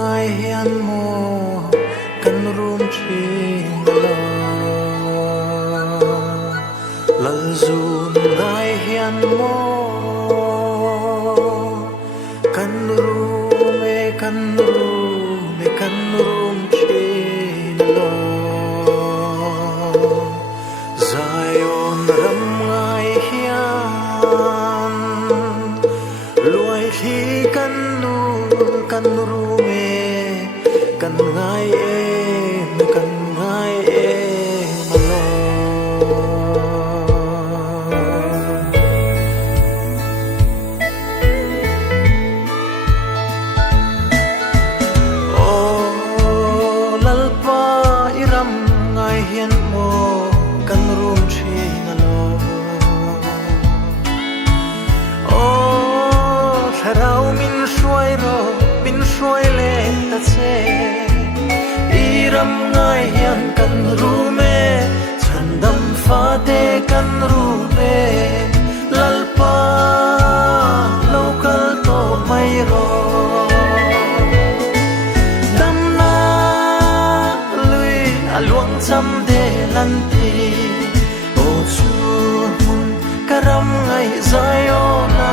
Ngai hian mo kan rum thin lo lal zun ngai hian mo kan rum thin lo Zion ram ngai hian luai thi kan rum kan ngai em lo o lalpa iram ngai hian mo kan rum thin lo o tharau min shuai ro bin shuai le ta che iram ngai hian kan rume chandam fa te kan rume lalpa local to mai ro dam na lui aluang cham de lan ti o chu mun karam ngai Ziona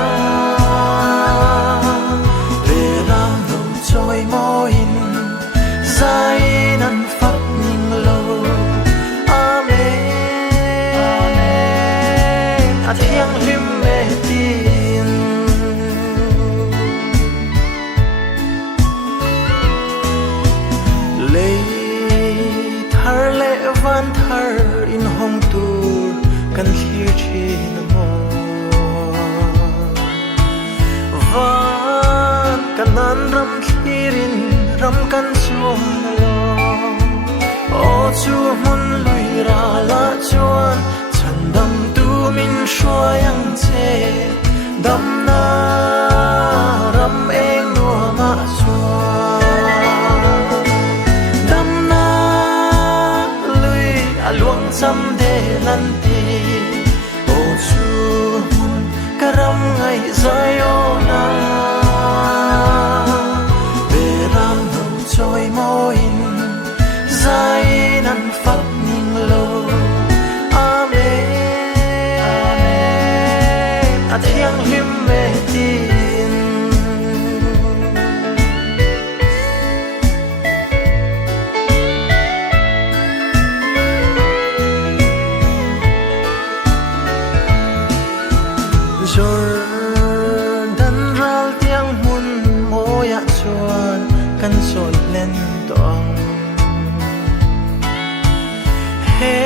le ram no choi mo in Zai nan phát ning lo Amen a thiang lim me tin le thar le van thar in hong tur kan hlir thin mo van kanan ram thirin ram kan chuan lo o chu mun lui ra la chuan chan dam tu min hruaiang che dam na ram eng nuama chuan dam na lui aluang cham de lan ti o chu mun karam ngai Ziona choi mo in Zai nan phát ning lo Amen a thiang lim me tin Jordan ral tiang mun mo ya chuan kan sol len toang he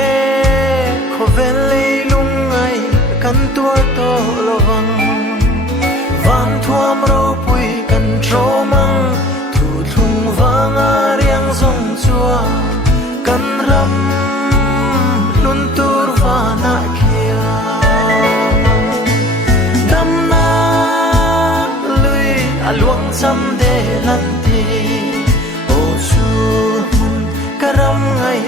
khovel leilung ai kan tua to lovang van thuam ro pui kan tromang thu thung wanga riang zong chua kan ram lun tur vana kia dam na lui aluang cham de lan ti o chu mun karam ngai